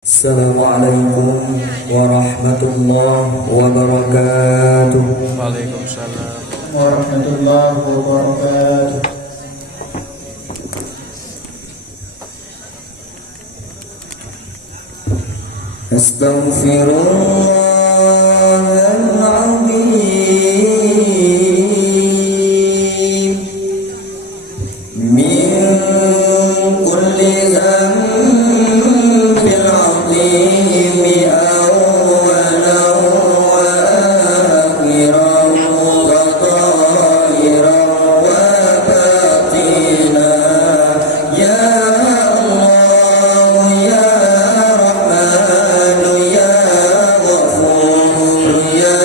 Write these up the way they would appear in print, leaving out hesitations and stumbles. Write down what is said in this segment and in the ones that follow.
Assalamualaikum warahmatullahi wabarakatuh. Waalaikumsalam warahmatullahi wabarakatuh. Astaghfirullahaladzim min kulli dhanbin azim awwalan wa akhiran wa zahiran wa batinan ya Allah ya Rahman ya Ghafur ya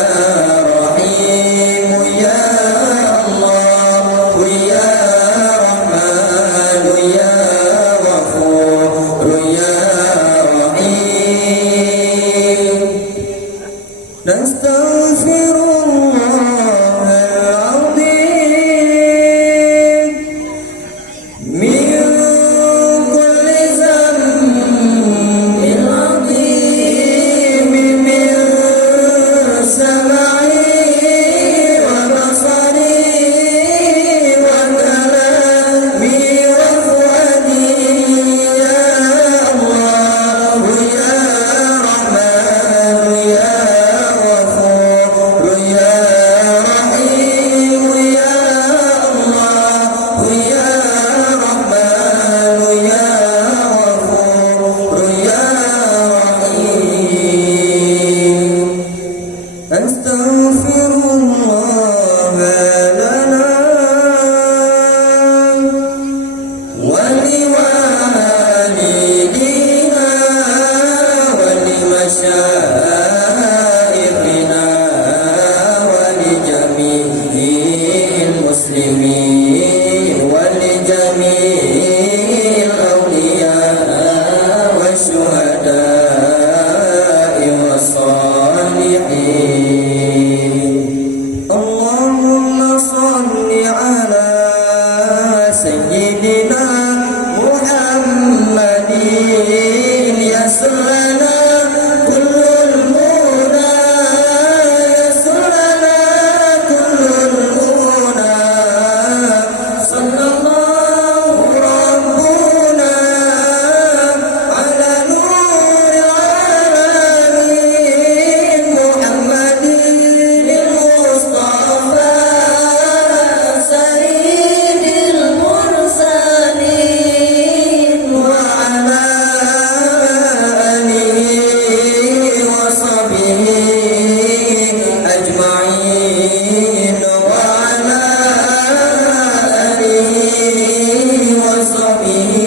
Rahim ya Allah ya Rahman ya Ghafur ya Rahim. Nastaghfirullahaladzim min kulli dhanbin azim min sam'i wa basari wa kalami wa fuadi ya Allah ya Rahman ya Ghafur ya Rahim ya Allah ya Rahman ya Ghafur ya Rahim. Astaghfirullah lana wa liwalidina wa limasyayikhina wa lijami'il muslimin wa lijami'il awliya wa syuhada'i wa salihin. Allahumma salli ala sayyidina Muhammadin yaslana kullul muna yaslana kullul muna sallallahu rabbuna ala nuril alamin Muhammadin al-Mustafa sayyidil mursalin wa ala alihi wa sahbihi ajma'in wa ala alihi wa sahbihi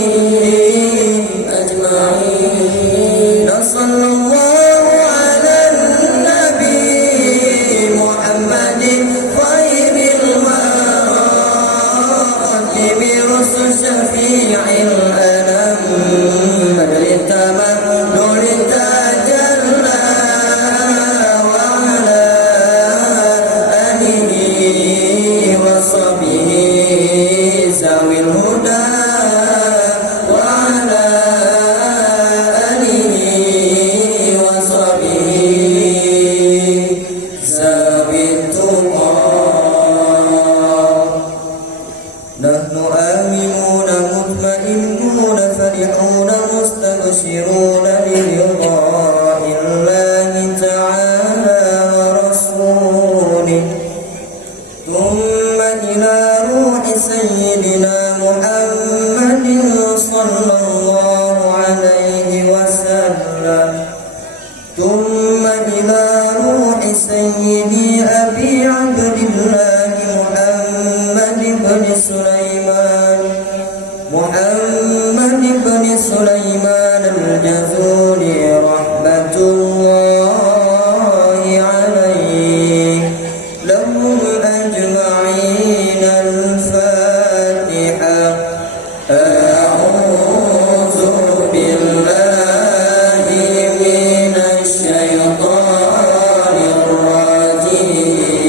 ajma'in. Sallallahu ala nabi Muhammadin khairil maqdimi rusul syafi'il anam badrin tamam nurin tajalla wa ala alihi wa sahbihi zawil huda wa ala alihi wa sahbihi zawit tuqa. Nahnu aminuna mutmainnuna farihuna mustabshiruna biridha'illahi ta'ala wa rasulih. Thumma ila ruhi sayyidina Muhammadin sallallahu alaihi wasallam. Thumma ila ruhi sayyidi Abi Abdillah Muhammad ibn Sulaiman al-Jazuli rahmatullahi alayhi lahum ajma'in al-Fatiha. A'udzu billahi minasy syaithanir rajim.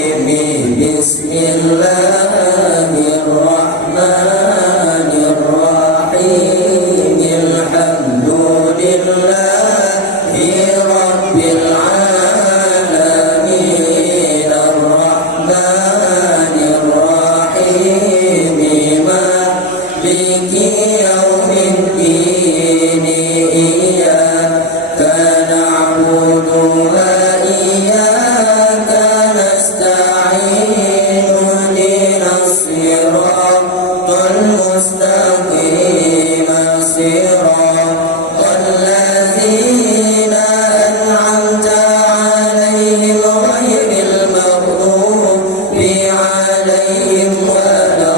برب العالمين الرحمن الرحيم مالك يوم الدين إياك نعبد وإياك نستعين اهدنا الصراط المستقيم صراط الذين أنعمت عليهم غير المغضوب عليهم ولا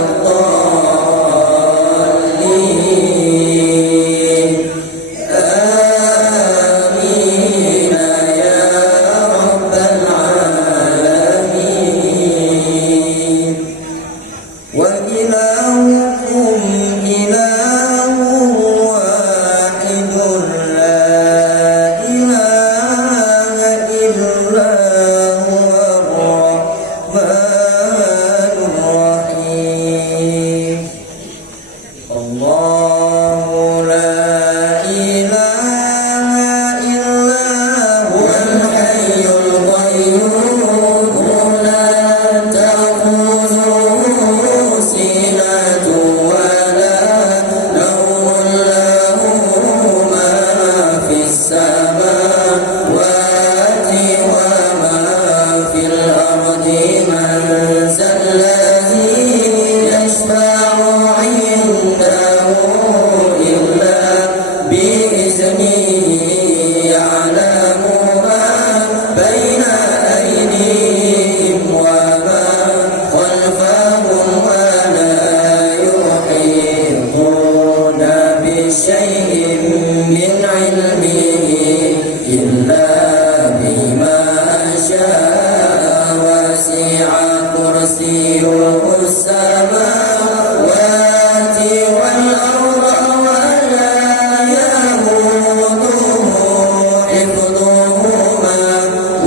الضالين آمين يا رب العالمين وإلهكم إله واحد لا إله إلا هو الرحمن الرحيم الله لا إله إلا هو الحي القيوم لا تأخذه سنة ولا نوم له ما في السماوات وما في الأرض من ذا الذي يشفع عنده إلا بإذنه يعلم ما بين أيديهم وما خلفهم ولا يحيطون بشيء من علمه إلا بما شاء وسع كرسيه السماوات والأرض ولا يئوده حفظهما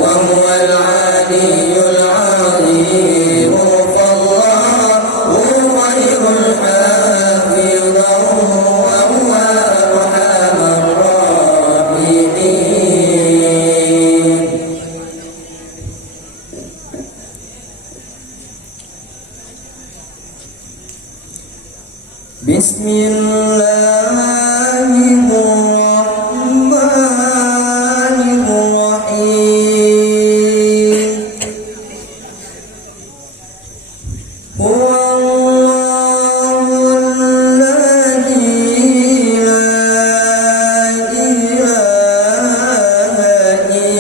وهو العلي العظيم فالله خير حافظا وهو أرحم الراحمين بسم الله الرحمن الرحيم هو الله الذي لا إله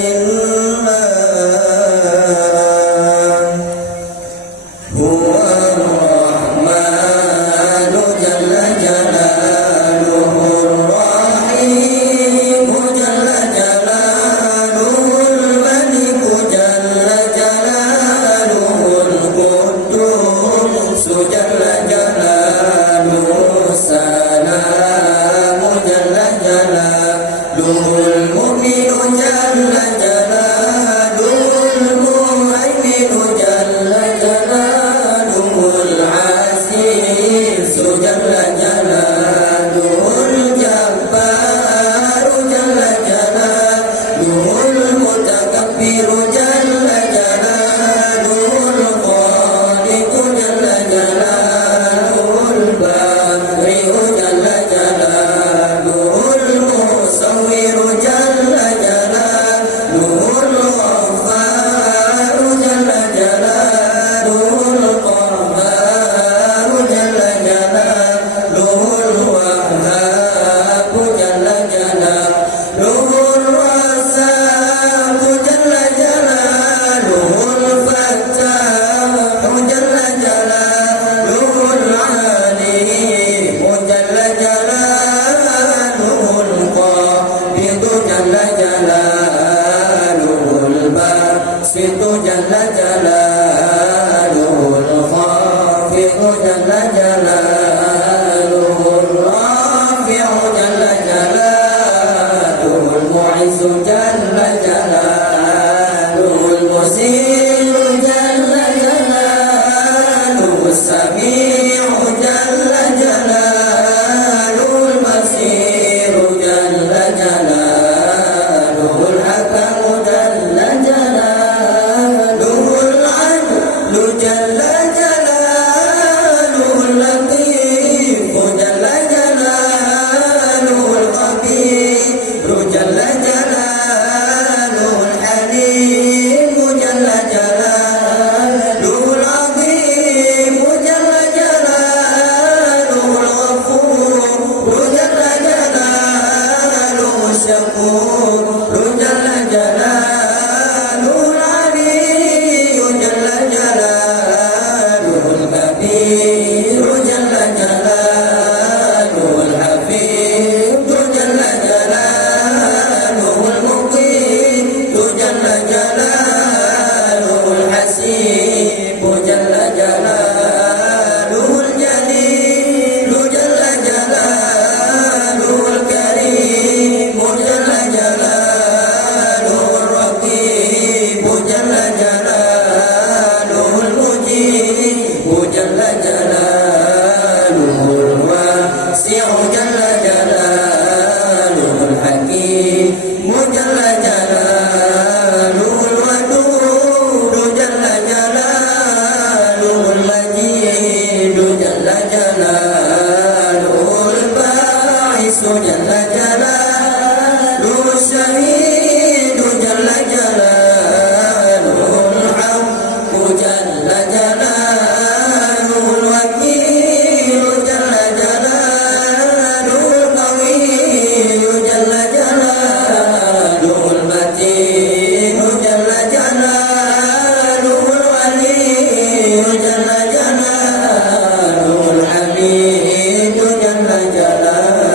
إلا هو الرحمن جل جلاله الرحيم جل جلاله الملك جل جلاله القدوس جل جلاله السلام جل جلاله المؤمن جل جلاله المهيمن جل جلاله العزيز جل جلاله الجبار جل جلاله المتكبر جل جلاله الخالق جل جلاله البارئ جل جلاله المصور جل جلاله الغفار جل جلاله القهار جل جلاله الوهاب جل جلاله الرزاق جل جلاله الفتاح جل جلاله العليم جل جلاله القابض جل جلاله الباسط جل جلاله الخافض جل جلاله الرافع جل جلاله المعز جل جلاله المذل جل جلاله السميع جل جلاله المسير جل جلاله جل جلاله العلي جل جلاله الكبير جل جلاله الحفيظ جل جلاله المقيم جل جلاله الحسيب جل جلاله الجليل جل جلاله الكريم جل جلاله الرقيب جل جلاله المجيب جل جلاله الواسع جل جلاله الحكيم جل جلاله الودود جل جلاله المجيد جل جلاله الباعث جل جلاله الشهيد جل جلاله الحق جل جلاله الوكيل جل جلاله القوي جل جلاله المتين جل جلاله الولي جل جلاله الحميد جل جلاله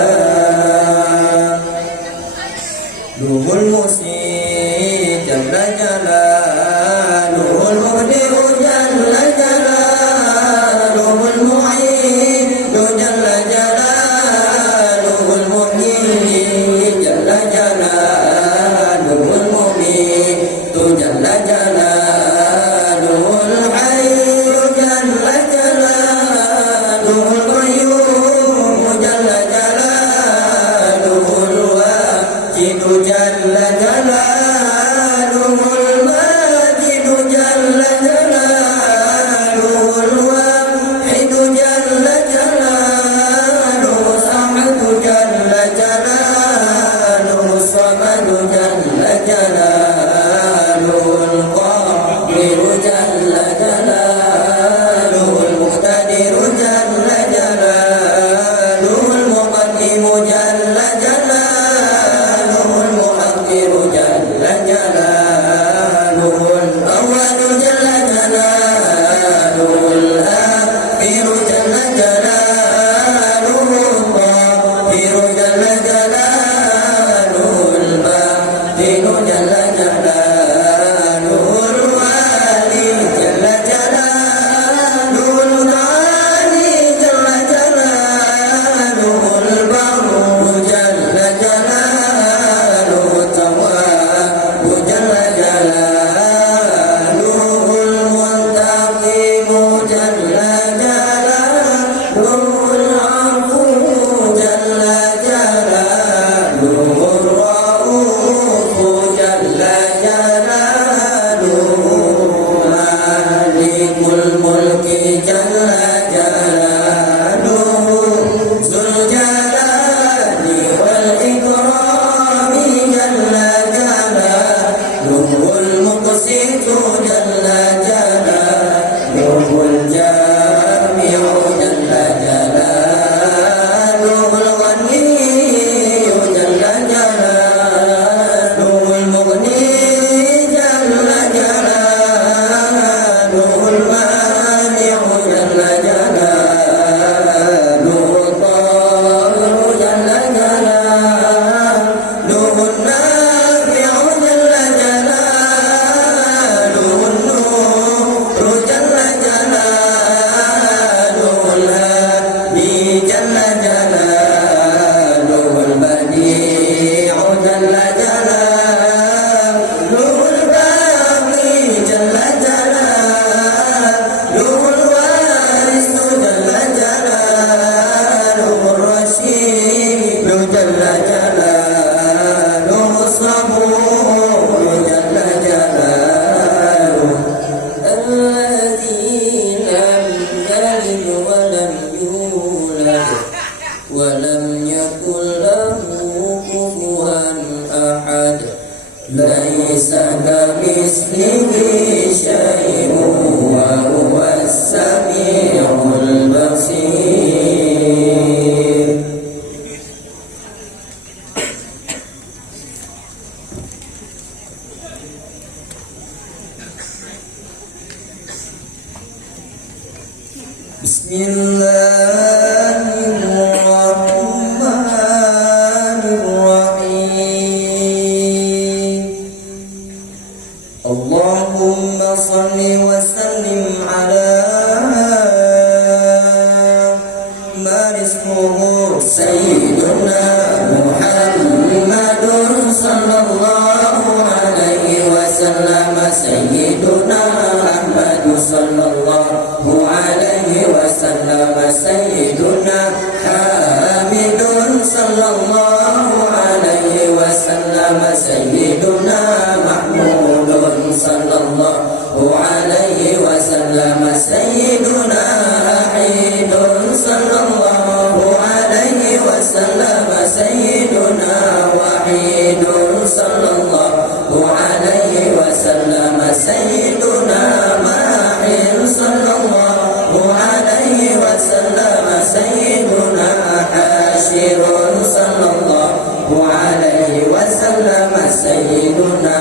المسيء جل جلاله المبدئ جل جلاله المعين جل جلاله المحيي جل جلاله المميت جل جلاله الحي جل جلاله القيوم جل جلاله الواجد جل جلاله الماجد جل جلاله الواحد جل جلاله الصمد جل جلاله الصمد جل جلاله القاهر جل جلاله المقتدر جل جلاله المقدم جل جلاله المؤخر جل جلاله الأول جل جلاله الآخر جل جلاله الظاهر جل جلاله الباطن جل جلاله الوالي جل جلاله الغالي جل جلاله البر جل جلاله التواب جل جلاله المنتقم جل جلاله العفو جل جلاله الرؤوف جل جلاله مالك الملك جل جلاله ذو الجلال والإكرام جل جلاله المقسط جل جلاله الجامع جل جلاله الغني جل جلاله المغني جل جلاله المانع جل جلاله الطاهر جل جلاله النافع جل جلاله النور جل جلاله الهادي جل جلاله البديع جل جلاله الباقي جل جلاله الوارث جل جلاله الرشيد جل جلاله الصبور جل جلاله الذي لم يلد ولم يولد ولم يكن له كفوا أحد ليس كمثله شيء وهو السميع البصير Bismillahirrahmanirrahim. Allahumma salli wa sallim ala marismuhu Sayyiduna Muhammadun sallallahu alaihi wasallam. Sayyiduna Ahmadu sallallahu alaihi wasallam. Sayyiduna Hamidun sallallahu alaihi wasallam. Sayyiduna Mahmudun sallallahu alaihi wasallam. Sayyiduna Ahidun sallallahu alaihi wasallam. Sayyiduna Wahidun sallallahu alaihi wasallam. Sayyiduna Mahir sallallahu alaihi wasallam. Sayyiduna Hashirun sallallahu alaihi wasallam. Sayyiduna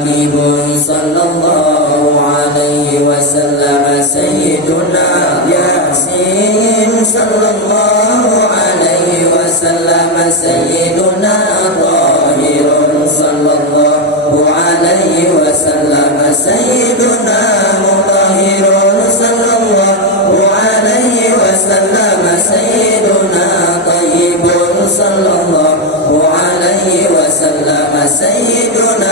Aqibun sallallahu alaihi wasallam. Sayyiduna Yasin sallallahu alaihi wasallam. Sayyiduna Tahirun sallallahu alaihi wasallam. Sayyiduna Mutahhirun sallallahu alaihi wasallam. Sayyiduna Tayyibun sallallahu alaihi wasallam. Sayyidun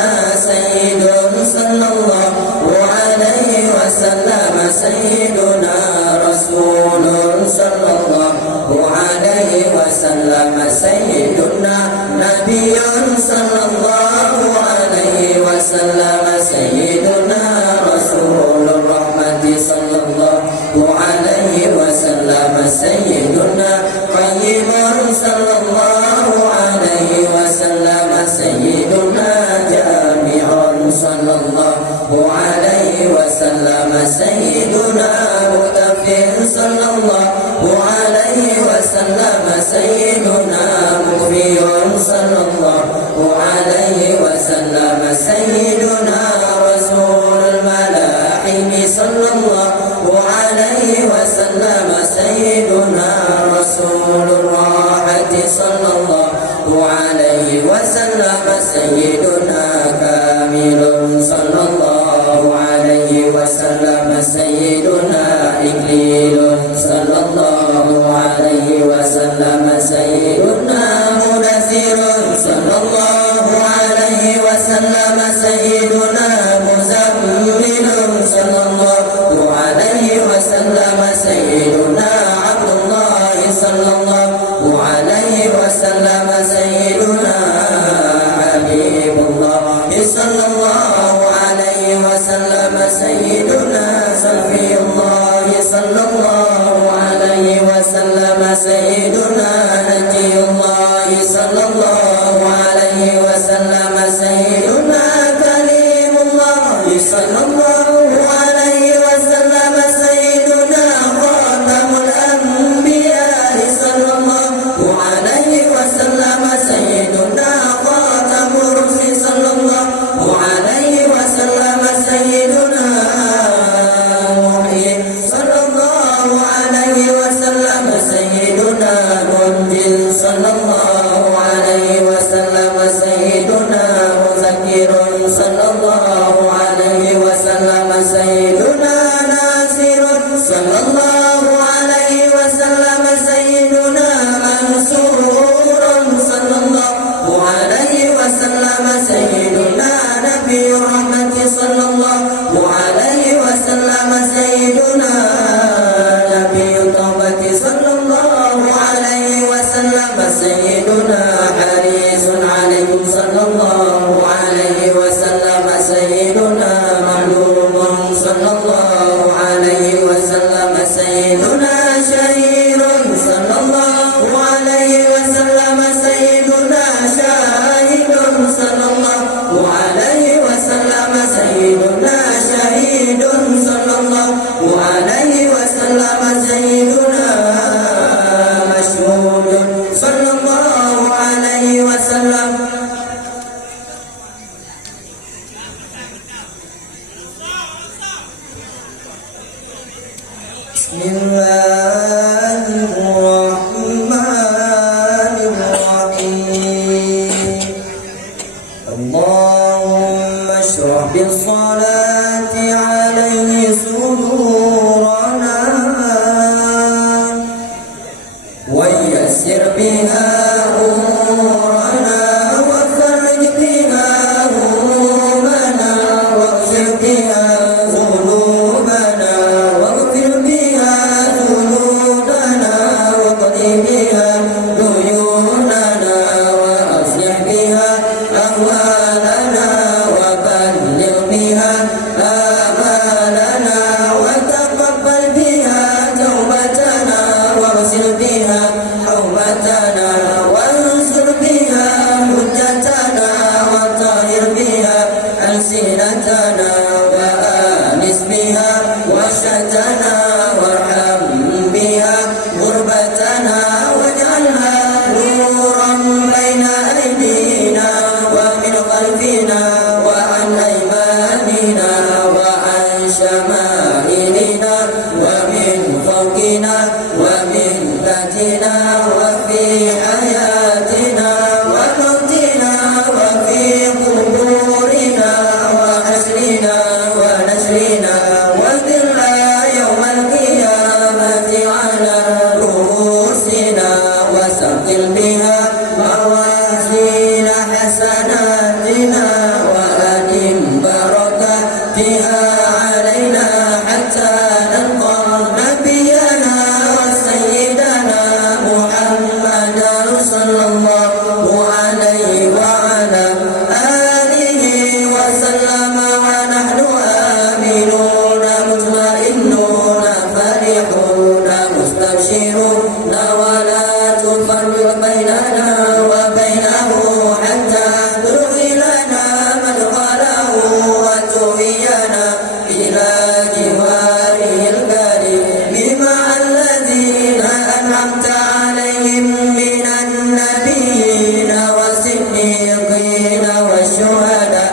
sallallahu alaihi wasallam. Sayyiduna Rasulun sallallahu alaihi wasallam. Sayyiduna Nabiyyun sallallahu alaihi wasallam. Sayyiduna Rasulur Rahmati sallallahu alaihi wasallam. Sayyiduna Qayyimun sallallahu alaihi wasallam. Sayyiduna Jami'un sallallahu alaihi wasallam. Sayyiduna Muqtafin sallallahu alaihi wasallam. Sayyiduna Mufiyun sallallahu alaihi wasallam. Sayyiduna Rasulul Malahim sallallahu alaihi wasallam. Sayyiduna Rasulur Rahati sallallahu alaihi wasallam. Sayyiduna Kamilun sallallahu alaihi wasallam. Sayyiduna Iqlilun sallallahu alaihi wasallam. Sayyiduna Mudaththirun sallallahu alaihi wasallam. Sayyiduna Muzammilun sallallahu alaihi wasallam. Sayyiduna Abdullah sallallahu alaihi wasallam. Sayyiduna Habibullah sallallahu alaihi wasallam. Sayyiduna Safiyullah sallallahu alaihi wasallam. Sayyiduna Najiyullah sallallahu alaihi wasallam. Sayyiduna Kalimullah sallallahu alaihi wasallam. Sayyiduna Khatamul Anbiya sallallahu alaihi wasallam. Sayyiduna Khatamur Rusul sallallahu alaihi wasallam. Sayyiduna Muhyi sallallahu alaihi wasallam. Sayyiduna Munjil sallallahu alaihi wasallam. Sayyiduna Muzakkirun sallallahu alaihi wasallam. Sayyiduna Nasirun sallallahu alaihi wasallam. Sayyiduna Mansurun sallallahu alaihi wasallam. Sayyiduna Nabiyyur Rahmati sallallahu alaihi wasallam. Sayyiduna Nabiyyut Tawbati sallallahu alaihi wasallam. Sayyiduna Harisun alaikum sallallahu alaihi wasallam. Sayyiduna Mahlumun sallallahu alaihi wasallam. Sayyiduna Syahirun sallallahu alaihi wasallam. Sayyiduna Syahidun sallallahu alaihi wasallam. Sayyiduna Syahidun sallallahu alaihi wasallam. Sayyiduna Mashhudun sallallahu alaihi wasallam. Bismillah. اللهم اشرح بالصلاة عليه صدورنا ويسر بها أمورنا وفرج بها همومنا واغفر بها ذنوبنا واغفر بها ذنوبنا واقضي بها ديوننا وأصلح بها أهوالنا وبلغ بها آمالنا وتقبل بها توبتنا واغسل بها حوبتنا وانصر بها حجتنا وطهر بها ألسنتنا وآنس بها وحشتنا وارحم بها غربتنا واجعلها نورا بين أيدينا ومن خلفنا وعن أيماننا وعن شمائلنا ومن فوقنا ومن تحتنا وفي حياتنا وموتنا وفي قبورنا وحشرنا ونشرنا وذلنا يوم القيامة على رؤوسنا وسقل بها موازين حسناتنا وأدم بركاتها علينا حتى نلقى نبينا وسيدنا محمدا صلى الله عليه وعلى آله وسلم ونحن آمنون مطمئنون فرحون مستبشرون ولا تفرق بيننا وبينه حتى تدخلنا مدخله وتهينا إلى جواره الكريم مع الذين أنعمت عليهم من النبيين والصديقين والشهداء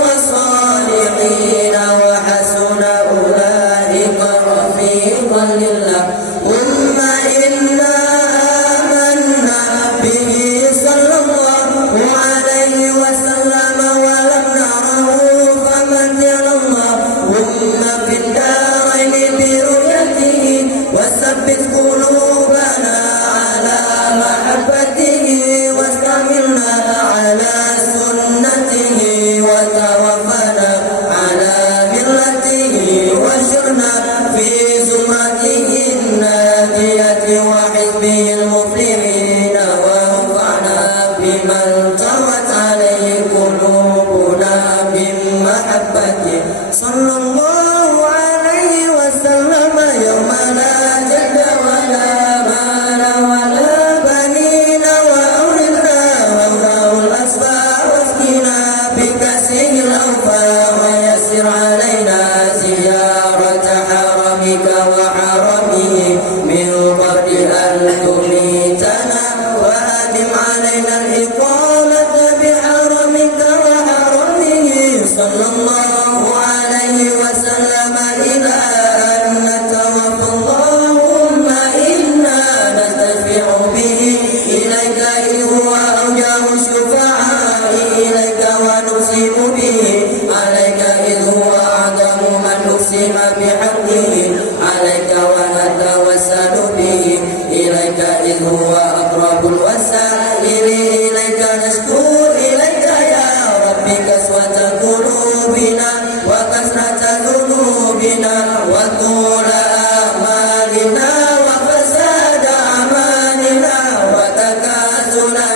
والصالحين وحسن أولئك رفيقا لله ثم إنا آمنا به صلى الله عليه وسلم ولم نره فمتعنا الله ثم في الدارين برؤيته وثبت قلوبنا على محبته واستعملنا على سنته وتوفنا على ملته واشرنا في زمرته الناجية وحزبه المفلحين وانفعنا بمن طوت عليه قلوبنا من محبته صلى الله عليه وسلم يوم لا جد ولا مال ولا بنين وأولدنا وأولاه الأسفار واسقنا بكأسه الأوفى ويسر علينا زيارة حرمك وحرمه من قبل أن تميتنا وأدم علينا الإقامة بحرمك وحرمه صلى الله عليه وسلم إلى أن نتوفى اللهم إنا نستشفع به إليك إذ هو أوجه الشفعاء إليك ونقسم به عليك إذ هو أعظم من أقسم بحقه عليك ونتوسل به إليك إذ هو أقرب الوسائل إليك نشكو إليك يا رب كسوة قلوبنا وكسرة ذنوبنا وطول آمالنا وفساد أعمالنا وتكاسلنا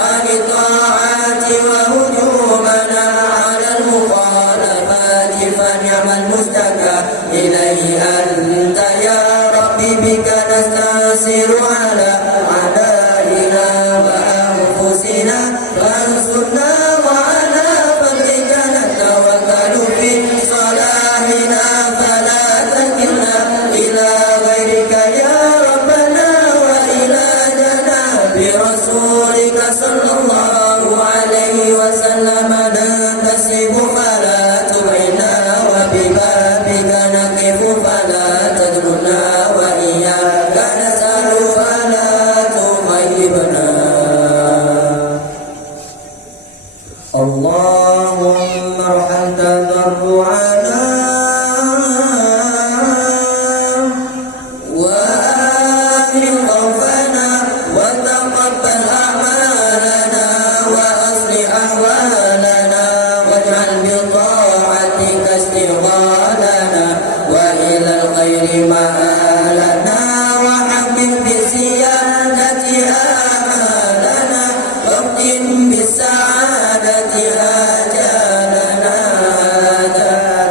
عن الطاعات وهجومنا على المخالفات فنعم المشتكى إليه أنت يا رب بك نستنصر على أعدائنا وأنفسنا فانصرنا وعلى فضلك اللهم ارحم تضرعنا وآمن خوفنا وتقبل أعمالنا وأصلح أحوالنا واجعل بطاعتك اشتغالنا وإلى الخير مآلنا وحبب بزيادة آمالنا واختم بالسعادة آجالنا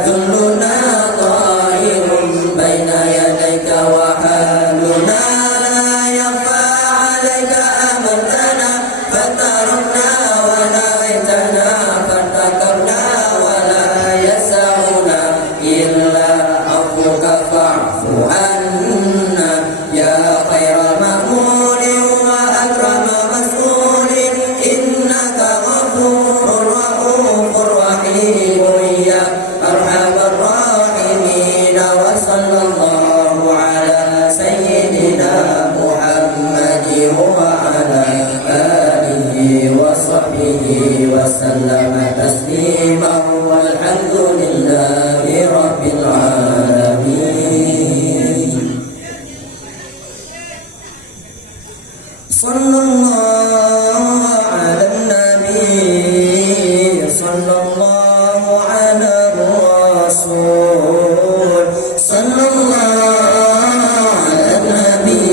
ذلنا طائر بين يديك وحالنا لا يخفى عليك أمرتنا فتركنا ونهيتنا فارتكبنا ولا يسعنا إلا عفوك فاعف عنا يا خير مأمون وأكرم مسؤول إنك غفور رؤوف رحيم يا أرحم الراحمين وصلى الله على سيدنا محمد وعلى آله وصحبه وسلم تسليما والحمد لله رب العالمين صلى الله على النبي صلى الله على الرسول صلى الله على النبي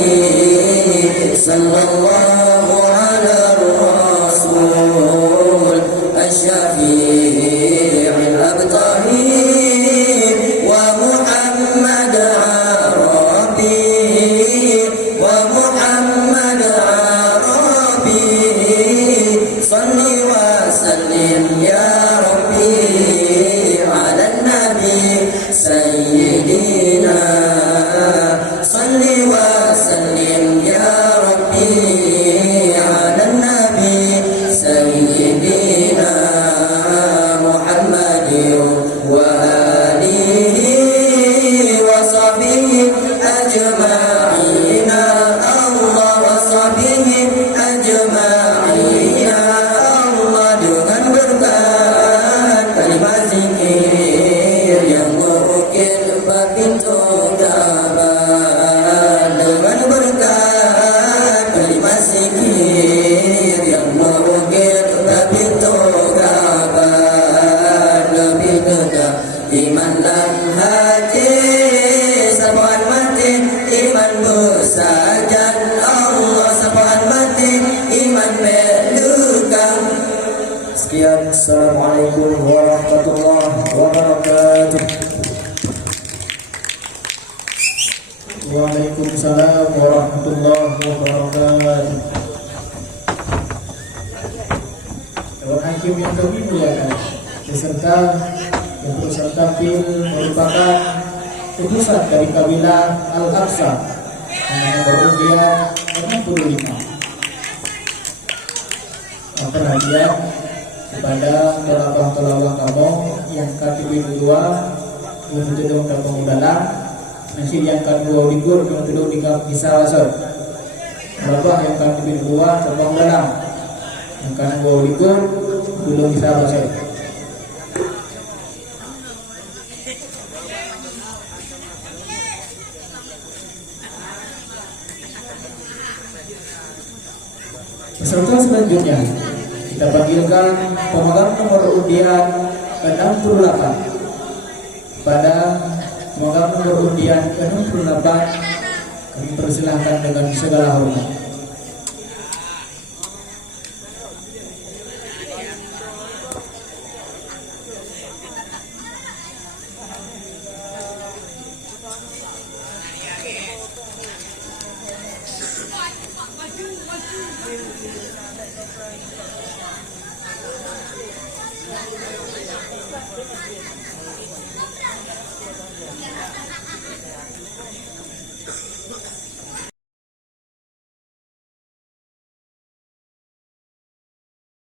صلى الله على الرسول الشفيع الأبطال ومحمد عربي ومحمد عربي صل وسلم يا ربي على النبي سيدنا صل وسلم يا ربي على النبي سيدنا محمد وآله وصحبه أجمعين الله وصحبه أجمعين Allah dengan berkat kalimat zikir yang mengukir pintu dapat dengan berkat kalimat zikir yang mengukir pintu dapat lebih dekat iman dan hati sabaran mati iman bersajan Allah sabaran mati iman melukan. Sekian, Assalamualaikum warahmatullahi wabarakatuh. Waalaikumsalam warahmatullahi wabarakatuh. Dewan Hakim yang kami muliakan, beserta yang berusaha tampil merupakan utusan dari kabilah Al-Aqsa yang nomor undian 65. Perhatian kepada telawah kamu yang KTP kedua untuk gedung kampung dalam nanti yang kedua likur yang kedua bisa rasar berapa yang KTP kedua kampung dalam yang kedua likur belum bisa rasar. Peserta selanjutnya kita panggilkan pemegang nomor undian 68. Pada pemegang nomor undian 68 kami persilahkan dengan segala hormat.